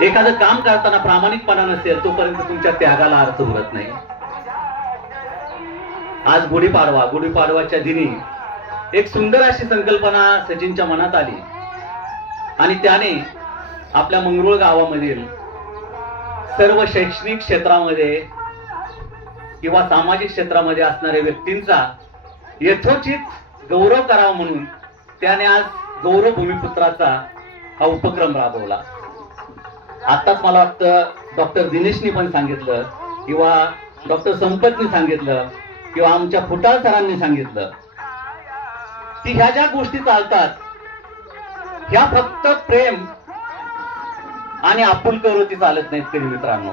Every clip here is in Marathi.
एखादं काम करताना प्रामाणिकपणा नसेल तोपर्यंत तुमच्या त्यागाला अर्थ उरत नाही. आज गुढीपाडवा गुढीपाडवाच्या दिनी एक सुंदर अशी संकल्पना सचिनच्या मनात आली. आणि त्याने आपल्या मंगरुळ गावामधील सर्व शैक्षणिक क्षेत्रामध्ये किंवा सामाजिक क्षेत्रामध्ये असणाऱ्या व्यक्तींचा यथोचित गौरव करावा म्हणून त्याने आज गौरव भूमिपुत्राचा हा उपक्रम राबवला. आताच मला वाटतं डॉक्टर दिनेशनी पण सांगितलं किंवा डॉक्टर संपतनी सांगितलं किंवा आमच्या फुटाळ सरांनी सांगितलं. की ह्या ज्या गोष्टी चालतात ह्या फक्त प्रेम आणि आपुलकवरती चालत नाहीत कधी मित्रांनो.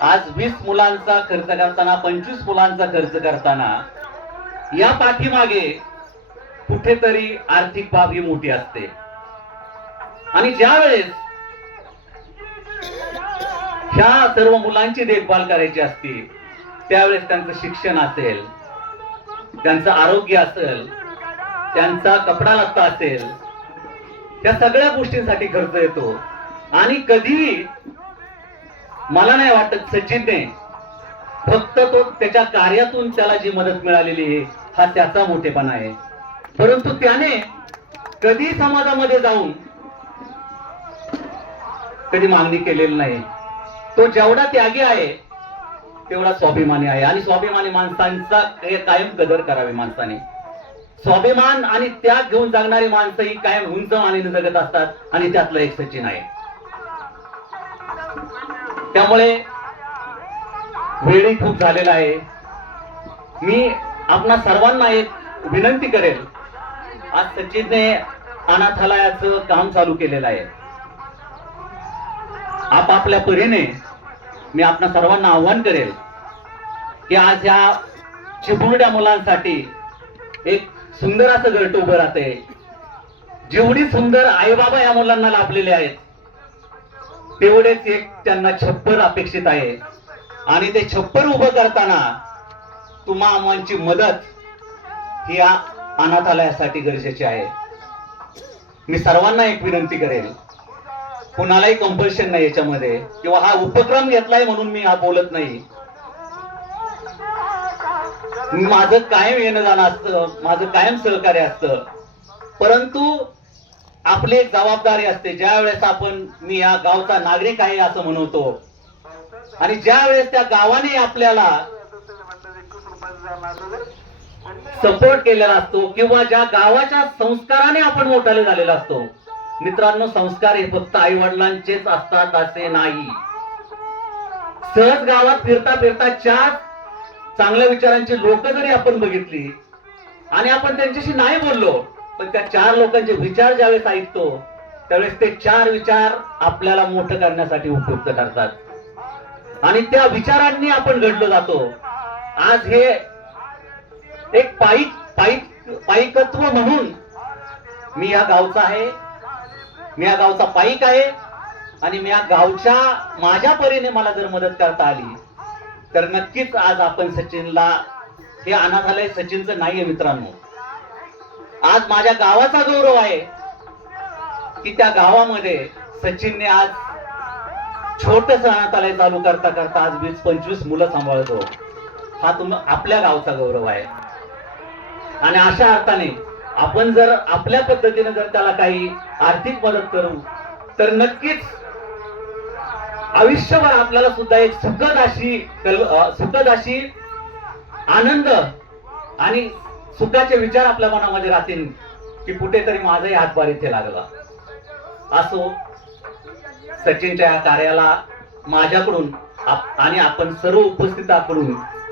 आज वीस मुलांचा खर्च करताना पंचवीस मुलांचा खर्च करताना या पाठीमागे कुठेतरी आर्थिक बाब ही मोठी असते. आणि ज्या वेळेस ह्या सर्व मुलांची देखभाल करायची असते त्यावेळेस त्यांचं शिक्षण असेल त्यांचं आरोग्य असेल त्यांचा कपडा लत्ता असेल त्या सगळ्या गोष्टींसाठी खर्च येतो. आणि कधी मला नाही वाटत सचिनने फक्त तो त्याच्या कार्यातून त्याला जी मदत मिळालेली आहे हा त्याचा मोठेपणा आहे. परंतु त्याने कधी समाजामध्ये जाऊन कधी मागणी केलेली नाही तो जेवढा त्यागी आहे तेवढा स्वाभिमानी आहे. आणि स्वाभिमानी माणसांचा कायम कदर करावी माणसाने. स्वाभिमान आणि त्याग घेऊन जगणारी माणसं ही कायम उंच मानेने जगत असतात आणि त्यातलं एक सचिन आहे त्यामुळे वेळी खूप झालेला आहे. मी आपणा सर्वांना एक विनंती करेल. आज सचिनने अनाथालयाचं काम चालू केलेलं आहे. आपापल्या परीने मी आपणा सर्वांना आव्हान करेल की आज ह्या चिपुरड्या मुलांसाठी एक सुंदर असं घरट उभं राहते जेवढी सुंदर आईबाबा या मुलांना लाभलेले आहेत तेवढेच एक त्यांना छप्पर अपेक्षित आहे. आणि ते छप्पर उभं करताना तुम्हा आम्हाची मदत ही या अनाथालयासाठी गरजेची आहे. मी सर्वांना एक विनंती करेल. कुणालाही कंपल्शन नाही याच्यामध्ये. किंवा हा उपक्रम घेतलाय म्हणून मी हा बोलत नाही. माझं कायम येणं जाणं असतं माझं कायम सहकार्य असतं. परंतु आपली एक जबाबदारी असते ज्या वेळेस आपण मी या गावचा नागरिक आहे असं म्हणवतो आणि ज्या वेळेस त्या गावाने आपल्याला सपोर्ट केलेला असतो किंवा ज्या गावाच्या संस्काराने आपण मोठाले झालेला असतो. मित्रांनो संस्कार हे फक्त आई वडिलांचेच असतात असे नाही. सहज गावात फिरता फिरता चार चांगल्या विचारांची लोक जरी आपण बघितली आणि आपण त्यांच्याशी नाही बोललो पण त्या चार लोकांचे विचार ज्यावेळेस ऐकतो त्यावेळेस ते चार विचार आपल्याला मोठं करण्यासाठी उपयुक्त ठरतात. आणि त्या विचारांनी आपण घडलो जातो. आज हे एक पायी पायी पायिकत्व म्हणून मी या गावचा आहे. मी या गावचा पाईक आहे आणि मी या गावच्या माझ्या परीने मला जर मदत करता आली तर नक्कीच आज आपण सचिनला हे अनाथालय सचिनचं नाहीये मित्रांनो. आज माझ्या गावाचा गौरव आहे की त्या गावामध्ये सचिनने आज छोटस अनाथालय चालू करता करता आज वीस पंचवीस मुलं सांभाळतो. हा तुम आपल्या गावचा गौरव आहे. आणि अशा अर्थाने आपण जर आपल्या पद्धतीने जर त्याला काही आर्थिक मदत करू तर नक्कीच आयुष्यभर आपल्याला सुद्धा एक सुखद अशी कल- सुखद अशी आनंद आणि सुखाचे विचार आपल्या मनामध्ये राहतील की कुठेतरी माझाही हातभार इथे लागला. असो सचिनच्या या कार्याला माझ्याकडून आणि आपण सर्व उपस्थिताकडून